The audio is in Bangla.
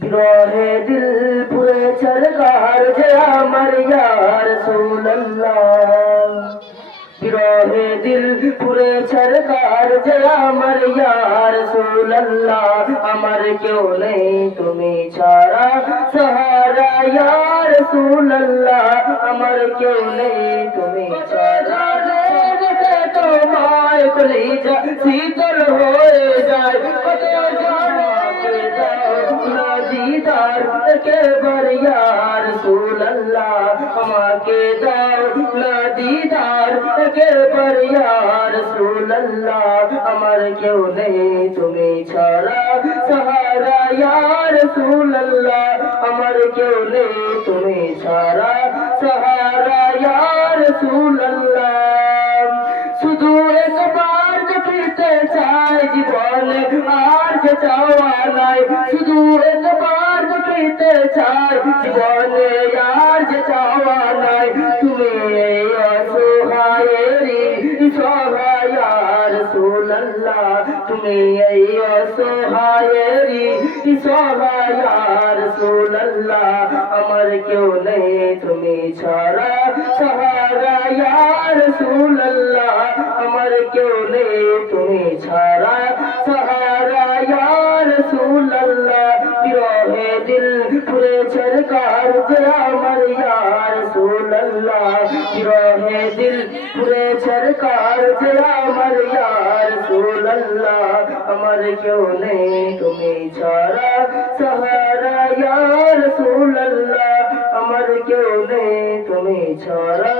বিরহে দিল পুরে চরকার যে আমার ইয়া রাসূলুল্লাহ বিরহে দিল পুরে চরকার যে আমার ইয়া রাসূলুল্লাহ আমার কেউ নেই তুমি ছাড়া সাহারা ইয়া রাসূলুল্লাহ আমার কেউ নেই তুমি ছাড়া তোমায় কলিজা শীতল হয়ে যায় কত दीदार के बर या रसूल अल्लाह আমাকে দাও না दीदार के बर या रसूल अल्लाह আমার কেউ নেই তুমি ছাড়া সাহারা या रसूल अल्लाह আমার কেউ নেই তুমি ছাড়া সাহারা या रसूल अल्लाह শুধু একবার দেখতে চাই জীবনে আর যে চাওয়া নাই শুধু একবার দেখতে চাই জীবনে আর যে চাওয়া নাই তুমি এই অসহায়েরই সহায় ইয়া রাসূলুল্লাহ তুমি এই অসহায়েরই সহায় ইয়া রাসূলুল্লাহ আমার কেউ নেই তুমি ছাড়া সাহারা ইয়া রাসূলুল্লাহ আমার কেউ নেই তুমি ছাড়া সাহারা ইয়া রাসূলুল্লাহ বিরহে দিল পুরে চরকার যে আমার ইয়া রাসূলুল্লাহ বিরহে দিল পুরে চরকার যে আমার ইয়া রাসূলুল্লাহ আমার কেউ নেই তুমি ছাড়া সাহারা ইয়া রাসূলুল্লাহ আমার কেউ নেই তুমি ছাড়া